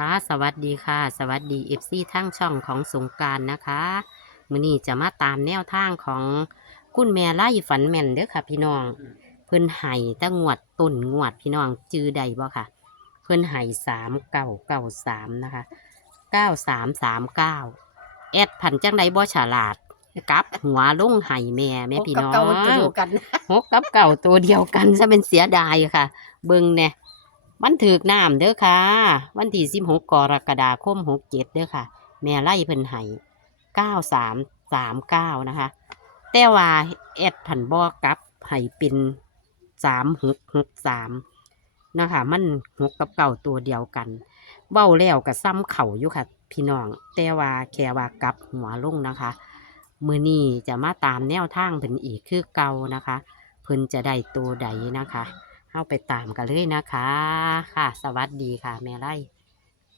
ค่ะสวัสดีค่ะ สวัสดีเอฟซีทั้งช่องของสงกรารนะคะมื้อนี้จะมาตามแนวทางของคุณแม่ไล่ฝันแม่นเด้อค่ะพี่น้อง เพิ่นไห้ตั้งงวดต้นงวดพี่น้องจื้อใดบ่ค่ะ เพิ่นไห้สามเก้าเก้าสามนะคะเก้าสามสามเก้าแอดผันจังใดบ่ฉลาดกลับหัวลงไห้แม่แม่พี่น้องเก่าๆจะอยู่กัน หกกับเก่าตัวเดียวกันซะเป็นเสียดายค่ะ เบิ่งเนี่ย มันถือกน้ำเด้อค่ะ วันที่สิบหกกรกฎาคมหกเจ็ดเด้อค่ะ แม่ไล่เพิ่นไห้เก้าสามสามเก้านะคะ แต่ว่าแอดผันบอกกลับไห้เป็นสามหกหกสามนะคะ มันหกกับเก่าตัวเดียวกันเบ้าแล้วกับซ้ำเข่าอยู่ค่ะ พี่น้อง แต่ว่าแค่ว่ากลับหัวลงนะคะ มือนี้จะมาตามแนวทางเพิ่นอีกคือเก่านะคะ เพิ่นจะได้ตัวใดนะคะ เข้าไปตามกันเลยนะคะ ค่ะ สวัสดีค่ะ แม่ไล่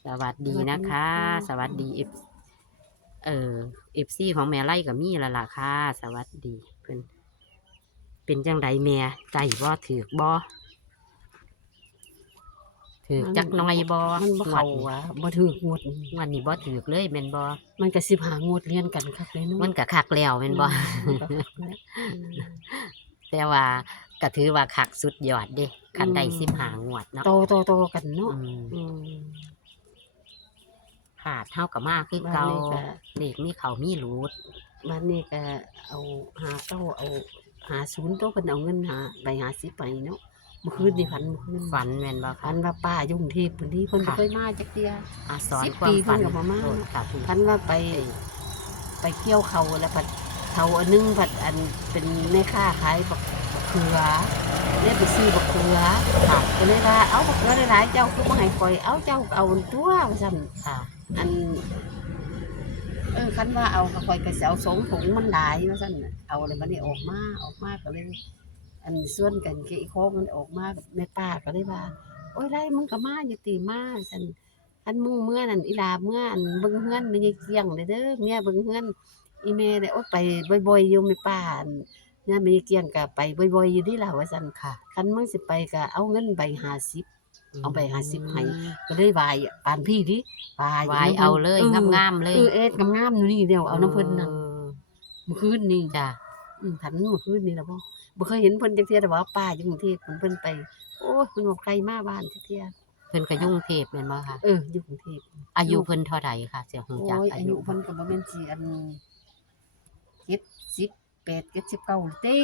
สวัสดีนะคะสสวัวัสสดีดีเอค่ะฟเอ่อเอฟซีของแม่ไล่กับมี่ละล่ะค่ะ สวัสดีเพิ่นเป็นจังไดแม่ใจบ่ถือกบ่ถือกจักหน้อยบ่มันบ่เข้าอะบ่ถือกงวดนี้วันนี้บ่ถือกเลยแม่นบ่มันก็สิบหางวดเรียนกันครับเลยเนาะมันก็คักแล้วแม่นบ่มันก็คักแล้วแต่ว่า ก็ถือว่าคักสุดยอดเด้คันได้อืมสิบหางวดเนาะโตโตโตกันเนาะอืมอืม ขาดเท่ากับมากคือบ้านเก่านี้ก็เด็กมีเขามีรูดบ้านนี้ก็เอาหาเก้าเอาหาศูนย์โตเพิ่นเอาเงินหาไปหาสิไปเนาะเมื่อคืนนี่ฝันเมื่อคืนฝันแม่นบ่ฝัค่ะนว่าป้าอยู่กรุงเทพพุ่นนี่เพิ่นบ่ค่ะเคยมาจักเที่ย อาสอนสิบความปีฝันเพิ่นก็บ่มาโทษค่ะคุณพันว่าไปไปเกี่ยวเขาแล้วผัดเขาอันนึงผัดอันเป็นแม่ค้าขายบักบัก เขือได้ไปซื้อบักเขือค่ะก็เลยว่าเอาบักเขือหลายๆเจ้าคือบ่ให้คอยเอาเจ้าเอาตัวว่าซั่นค่ะ อันเออคันว่าเอาคอยก็สิเอาสองถุงมันหลายว่าซั่นเอาอะไรบัดนี้ออกมาออกมาก็เลย อันส่วนกันกับอีกโคกมันออกมาแม่ป้าก็เลยว่า โอ้ยไรมึงก็มาอย่าตีมาซั่นอันมึงเมื่อนั่นอีลาเมื่ออันเบิ่งเฮือนไม่ใช่เกี่ยงเลยเด้อเมียเบิ่งเฮือนอีเมเลยโอ๊ยไปบ่อยๆอยู่ไม่ป้าอัน เนี่ยไม่ใช่เกี่ยงก็ไปบ่อยๆอยู่นี่ล่ะว่าซั่นค่ะคันมึงสิไปก็เอาเงินใบ50เอาไปหาสิบให้อืมก็เลยไหวายปานพี่ดิไหวายวายเอาเลยงามๆเลยเออเอ็ดงามๆอยู่นี่เดียวเอาน้ำเพิ่นนั่นออเมื่อคืนนี่จ้ะอืมผันเมื่อคืนนี่ล่ะบ่บ่เคยเห็นเพิ่นจักเที่ยแต่ว่าป้าอยู่กรุงเทพเพิ่นเพิ่นไป โอ้ยเพิ่นบอกใครมาบ้านจักเที่ยเพิ่นก็ยุ่งเทพแม่นบ่ค่ะเอออยู่กรุงเทพอายุเพิ่นเท่าใดค่ะเสียหูจักโอ้ยอาอายุยุเพิ่นก็บ่แม่นสิอันเจ็ดสิบ แปดเจ็ดสิบเก้าติ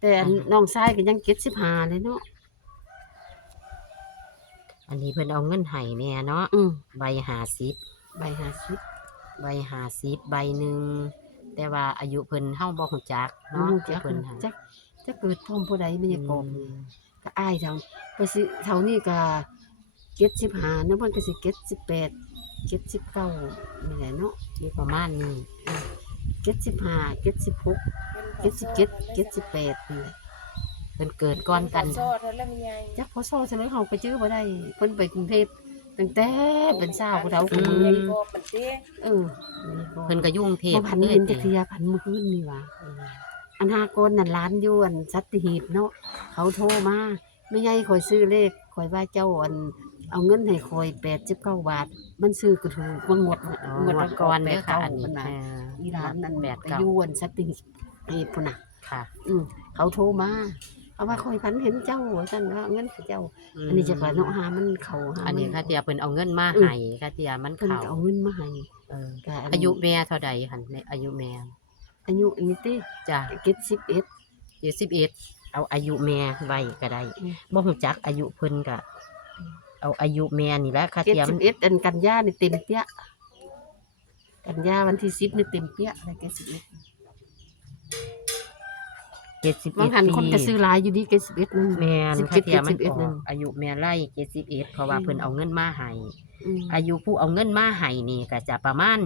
แต่อันน้องชายก็ยังเจ็ดสิบห้าเลยเนาะอันนี้เพิ่นเอาเงินให้แม่เนาะอืมใบ50ใบห้าสิบใบ50ใบหนึงแต่ว่าอายุเพิ่นเฮาบ่ฮู้จักน้อเนาะงจักเพิ่นให้จักจักเกิดพร้อมผู้ใดไม่ใช่กอบอืมก็อายเท่าไปสิเท่านี้ก็เจ็ดสิบห้าเนาะเพิ่นก็สิเจ็ดสิบแปด เจ็ดสิบเก้านี่แหละเนาะอยู่ประมาณนี้เจ็ดสิบห้าเจ็ดสิบหกเจ็ดสิบเจ็ดเจ็ดสิบแปดนี่แหละเพิ่นเกิดก่อนกันโซดแล้วมันใหญ่จักพอโซ่จะเลยเฮาไปจื้อบ่ได้เพิ่นไปกรุงเทพตั้งแต่เป็นสาวผู้เฒ่าอืผู้มมือใหญ่นี่ก็มันเตี้ยเออนี่ก็เพิ่นก็ยุ่งเทพบ่พันเลเห็ยนจักติเทียพันมื้อคืนนี่ว่าอันหาโกนนั่นร้านอยู่อันสัตหีบเนาะเขาโทรมาไม่ใหญ่ข่อยซื้อเลขข่อยว่าเจ้าอัน เอาเงินให้ข่อย89บาท มันซื้อกระถูกบ่งวดอ๋องวดงวดก่อนเด้อค่ะ89อันนี้มันน่ะเอออีร้านนั่นแปดไปเก้าอยู่อันสัตหีบพุ่นน่ะค่ะ อืมเขาโทรมาเอาว่าข่อยพันเห็นเจ้าว่าซั่นว่าเอาเงินให้เจ้า อันนี้จะว่าเนาะหามันเข้าหาอันนี้มัค่ะเตียเพิ่นเอาเงินมาอืมให้ค่ะเตียมันเพิ่นเข้าก็เอาเงินมาให้เออก็นอายุแม่เท่าใดหั่นในอายุแม่อายุอันนี้ติจ้ะ71เจ็ดสิบเอ็ดเอาอายุแม่ไว้ก็ได้อืมบ่ฮู้จักอายุเพิ่นก็ เอาอายุแม่นี่แหละค่ะเตียมัน71อันกันยานี่เต็มเปี้ยกันยาวันที่10นี่เต็มเปี้ยได้71เจ็ดสิบเอ็บางดหันปีคนก็ซื้อหลายอยู่ดี71นึง แม่นสิบค่ะเจ็ดเตียมันสิบเอ็ดอนั่อนกอายุแม่ไล่เจ็ดสิบเอ็ดเพราะว่าอืมเพิ่นเอาเงินมาให้อืมอายุผู้เอาเงินมาให้นี่ก็จะประมาณ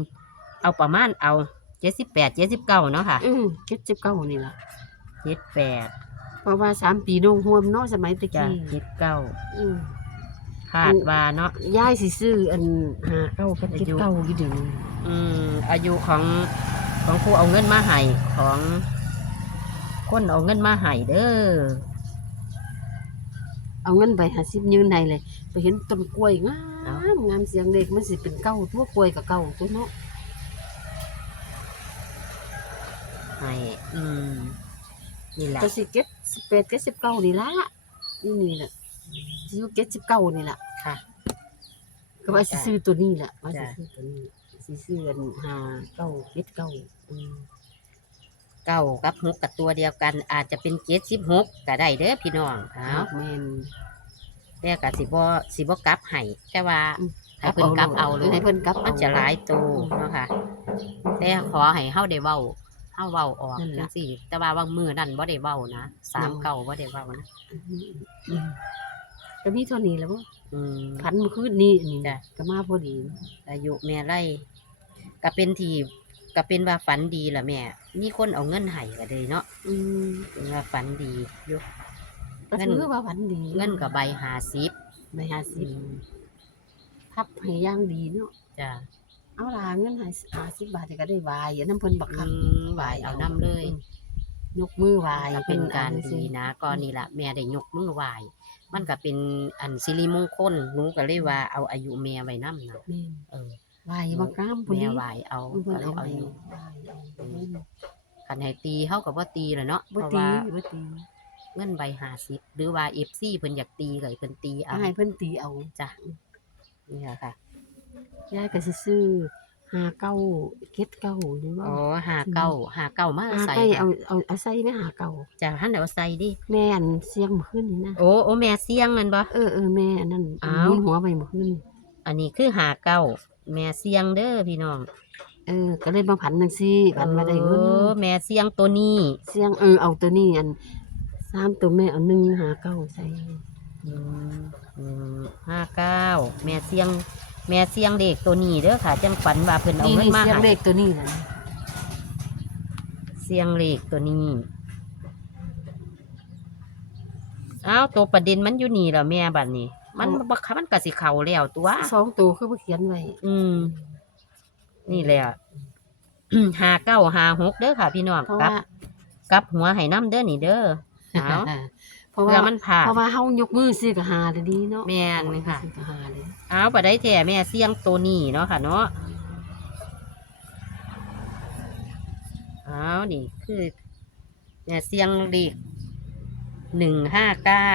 เอาประมาณเอาเจ็ดสิบแปดเจ็ดสิบเก้าเนาะค่ะอืม79นี่ล่ะเจ็ดแปดเพราะว่าสามปีน้องห่วมเนาะสมัยตะจ้ะกี้เจ็ดเก้า อืม คาดว่าเนาะยายสิซื้ออัน5 9กับอายุ79อยู่เดี๋ยวนี้อืมอายุของของผู้เอาเงินมาให้ของคนเอาเงินมาให้เด้อเอาเงินไปหาสิบยืนในเลย ไปเห็นต้นกล้วยงามงามเสียงเด็กมันสิเป็นเก้าทั่วกล้วยกับเก้าตัวเนาะให้อืมนี่แหละก็สิเก็ดสิบแปดเก็ดสิบเก้านี่ละนี่นี่แหละ สิอยู่เก็ดสิบเก้านี่แหละค่ะ ก็ว่าสิซื้อตัวนี้แหละว่าสิจ้ะซื้อตัวนี้สิซื้ออันห้าเก้าเก็ดเก้าอืมเก้ากับหกกับตัวเดียวกัน อาจจะเป็นเจ็ดสิบหกก็ได้เด้อพี่น้องเอาแม่นแต่ก็สิบ่สิบ่กลับให้แต่ว่าอืมให้เพิ่นกลับเอาเลยให้เพิ่นกลับมันจะหลายตัวเนาะค่ะแต่ขอให้เฮาได้เว้าเฮาเว้าออกนั่นจัล่ะงซี่แต่ว่าบางมื้อนั้นบ่ได้เว้านะสามเก้าบ่ได้เว้านะอืม ก็มีเท่านี้แหล้วบ่อืมพันเมื่อคืนนี้นี่จ้ะ ก็มาพอดีอายุแม่ไล่ก็เป็นที่ก็เป็นว่าฝันดีล่ะแม่ มีคนเอาเงินให้ก็เลยเนาะอืมเป็นว่าฝันดีอยู่ก็เงิน ถือว่าพันดีเงินกับใบ50ใบห้าสิอืบมพับให้อย่างดีเนาะจ้ะเอาล่ะเงินให้ห้าสิบบาทก็ได้วายอันน้ำเพิ่นบักคักอืมไหวเอานํเลยยกมือวายก็เป็นการพิ่ดีอนะก็นี่ล่ะแม่ได้ยกมือไหว้ มันก็เป็นอันสิริมงคลหนูก็เลยว่าเอาอายุแม่ไว้นำนะแม่นเออวายมากล้ามพุ่นแม่นี้ไหวเอาเพิ่ก็นเลยเอาเอาให้อยู่วายเอาแม่นคันให้ตีเฮาก็บ่ตีแหละเนาะเพบ่ราะตีว่าบ่ตีเงินใบ50หรือว่า FC เพิ่นอยากตีก็ให้เพิ่นตีเอาเอาให้เพิ่นตีเอาจ้ะนี่ล่ะค่ะ ยายก็สิซื้อ ห้าเก้าเก็ดเก้าหรือว่าอ๋อหาเก้าหาเก้ามาห้าใส่ใส่ค่ะเอาเอาเอาใส่ไม่หาเก้าจ้ะหันเอาใส่ดิแม่อันเสียงเมื่อคืนนี่นะโอ้โอ้แม่เสียงนั่นบ่ เออเออแม่อันนั้นอ้าว หมุนหัวไปเมื่อคืนอันนี้คือหาเก้าแม่เสียงเด้อพี่น้องเออ ก็เลยมาผันจังซี่ผันมาได้เงินออแม่เสียงตัวนี้เสียงเออเอาตัวนี้อันสามตัวแม่เอาหนึ่งหาเก้าใส่อืมอืมห้าเก้าแม่เสียง แม่เสียงเด็กตัวนี้เด้อค่ะ จังฝันว่าเพิ่นเอานี่เงินนี่มาเสียงให้เลขตัวนี้นะเสียงเลขตัวนี้อ้าวตัวประเด็นมันอยู่นี่แล้วแม่บัดนี้ มันบักมันก็สิเข้าแล้วตัว สองตัวคือมาเขียนไว้อืม นี่แหละ หาเก้าหาหกเด้อค่ะพี่น้องเพราะกลัว่าบกลับหัวให้น้ำเด้อนี่เด้อเอาเพ ราะเพื่ว่าอมันผ่าดเพราะว่าเฮายกมือซื้อก็หาเลยดีเนาะแม่นเลยค่ะ ซื้อก็หาเลยเอาไปได้แท้แม่เสียงตัวนี้เนาะค่ะ เนาะเอานี่คือแม่เสียงเลขหนึ่งห้าเก้า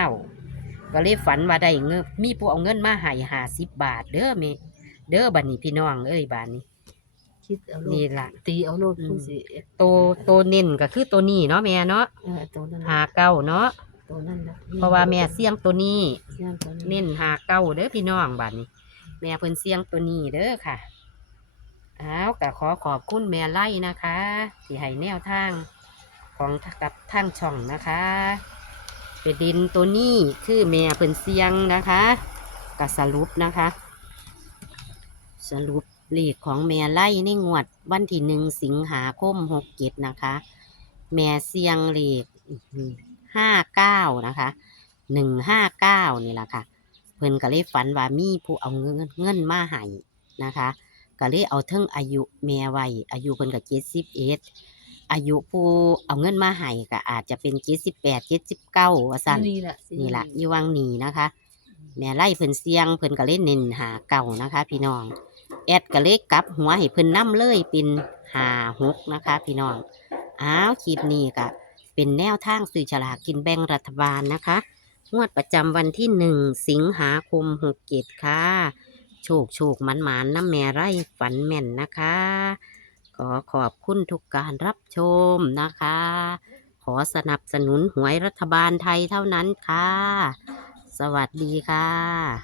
ก็เลยฝันว่าได้เงินมีผู้เอาเงินมาให้ห้าสิบบาท เด้อแม่เด้อบัดนี้พี่น้องเอ้ยบาดนี้ คิดเอาโลนี่ดล่ะ ตีเอาโลดอืม ผู้สิตัวตัวเน้นก็คือตัวนี้เนาะแม่เนาะเออตัวนั้นหาเก้าเนาะ ตัวนั้นนเพราะว่าแม่เสียงตัวนี้ เสียงตัวเน้นหาเก้าเด้อพี่น้องบัดนี้ แม่เพิ่นเสียงตัวนี้เด้อค่ะอ้าวก็ขอขอบคุณแม่ไล่นะคะที่ให้แนวทาง ของกับทางช่องนะคะประเด็นตัวนี้คือแม่เพิ่นเสียงนะคะก็สรุปนะคะ สรุปเลขของแม่ไล่ในงวดวันที่หนึ่งสิงหาคมหกเจ็ดนะคะ แม่เสียงเลข ห้าเก้านะคะหนึ่งห้าเก้านี่แหละค่ะ เพิ่นก็เลยฝันว่ามีผู้เอาเงินเงินมาให้นะคะก็เลยเอาเทิงอายุแม่ไว้อายุเพิ่นก็เจ็ดสิบเอ็ดอายุผู้เอาเงินมาให้ก็อาจจะเป็นเจ็ดสิบแปดเจ็ดสิบเก้าว่าสั่นนี่แหละนี่แหละอยู่วังหนีนะคะ แม่ไล่เพิ่นเสียงเพิ่นก็เล่นเน้นหาเก่านะคะ พี่น้องแอดก็เลยกลับหัวให้เพิ่นนํเลยเป็นหาหกนะคะ พี่น้องอ้าวคลิปนี้ก็ เป็นแนวทางสื่อฉลากกินแบ่งรัฐบาลนะคะ งวดประจำวันที่หนึ่งสิงหาคมหกเจ็ดค่ะ โชคโชคหมันหมันน้ำแม่ไร่ฝันแม่นนะคะ ขอขอบคุณทุกการรับชมนะคะ ขอสนับสนุนหวยรัฐบาลไทยเท่านั้นค่ะ สวัสดีค่ะ